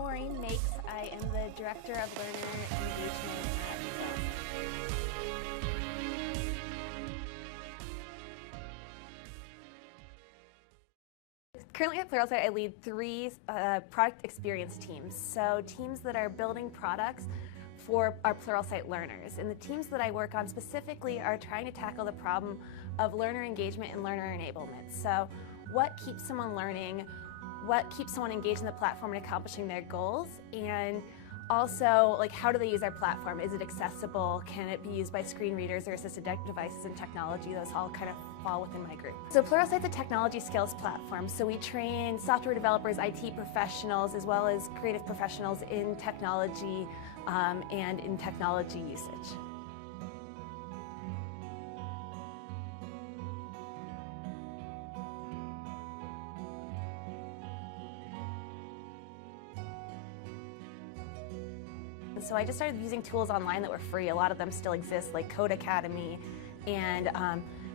Maureen Makes. I am the Director of Learner Engagement at Currently at Pluralsight, I lead 3 product experience teams. So teams that are building products for our Pluralsight learners. And the teams that I work on specifically are trying to tackle the problem of learner engagement and learner enablement. So what keeps someone learning, what keeps someone engaged in the platform and accomplishing their goals, and also, like, how do they use our platform? Is it accessible? Can it be used by screen readers or assistive devices and technology? Those all kind of fall within my group. So Pluralsight's a technology skills platform. So we train software developers, IT professionals, as well as creative professionals in technology and in technology usage. So I just started using tools online that were free. A lot of them still exist, like Code Academy and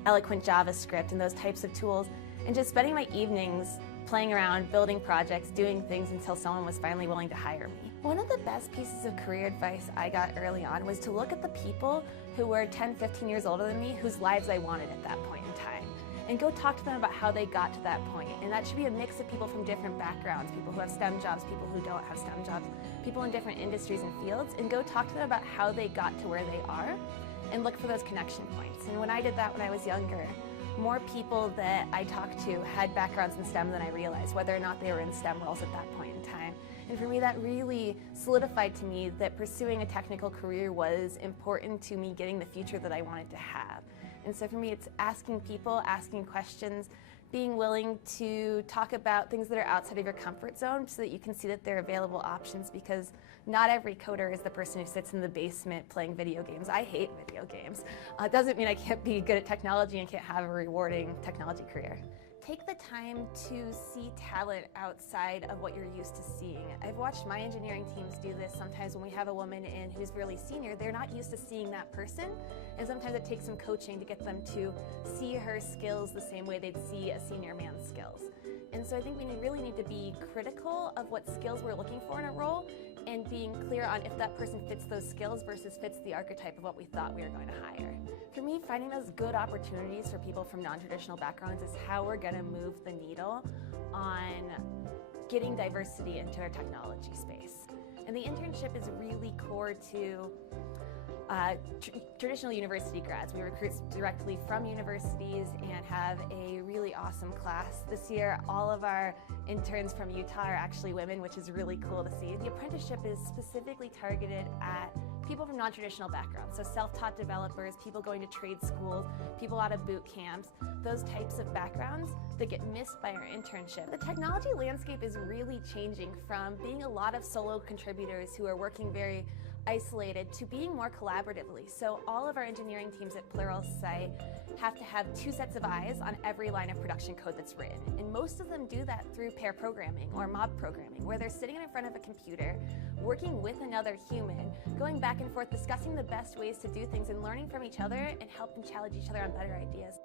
Eloquent JavaScript and those types of tools, and just spending my evenings playing around, building projects, doing things until someone was finally willing to hire me. One of the best pieces of career advice I got early on was to look at the people who were 10, 15 years older than me, whose lives I wanted at that point in time, and go talk to them about how they got to that point. And that should be a mix of people from different backgrounds, people who have STEM jobs, people who don't have STEM jobs, people in different industries and fields, and go talk to them about how they got to where they are and look for those connection points. And when I did that when I was younger, more people that I talked to had backgrounds in STEM than I realized, whether or not they were in STEM roles at that point in time. And for me, that really solidified to me that pursuing a technical career was important to me getting the future that I wanted to have. And so for me, it's asking people, asking questions, being willing to talk about things that are outside of your comfort zone so that you can see that there are available options, because not every coder is the person who sits in the basement playing video games. I hate video games. It doesn't mean I can't be good at technology and can't have a rewarding technology career. Take the time to see talent outside of what you're used to seeing. I've watched my engineering teams do this. Sometimes when we have a woman in who's really senior, they're not used to seeing that person, and sometimes it takes some coaching to get them to see her skills the same way they'd see a senior man's skills. And so I think we really need to be critical of what skills we're looking for in a role, and being clear on if that person fits those skills versus fits the archetype of what we thought we were going to hire. For me, finding those good opportunities for people from non-traditional backgrounds is how we're going to move the needle on getting diversity into our technology space. And the internship is really core to traditional university grads. We recruit directly from universities and have a really awesome class. This year, all of our interns from Utah are actually women, which is really cool to see. The apprenticeship is specifically targeted at people from non-traditional backgrounds, so self-taught developers, people going to trade schools, people out of boot camps, those types of backgrounds that get missed by our internship. The technology landscape is really changing from being a lot of solo contributors who are working very isolated to being more collaboratively. So all of our engineering teams at Pluralsight have to have 2 sets of eyes on every line of production code that's written. And most of them do that through pair programming or mob programming, where they're sitting in front of a computer, working with another human, going back and forth, discussing the best ways to do things and learning from each other and helping challenge each other on better ideas.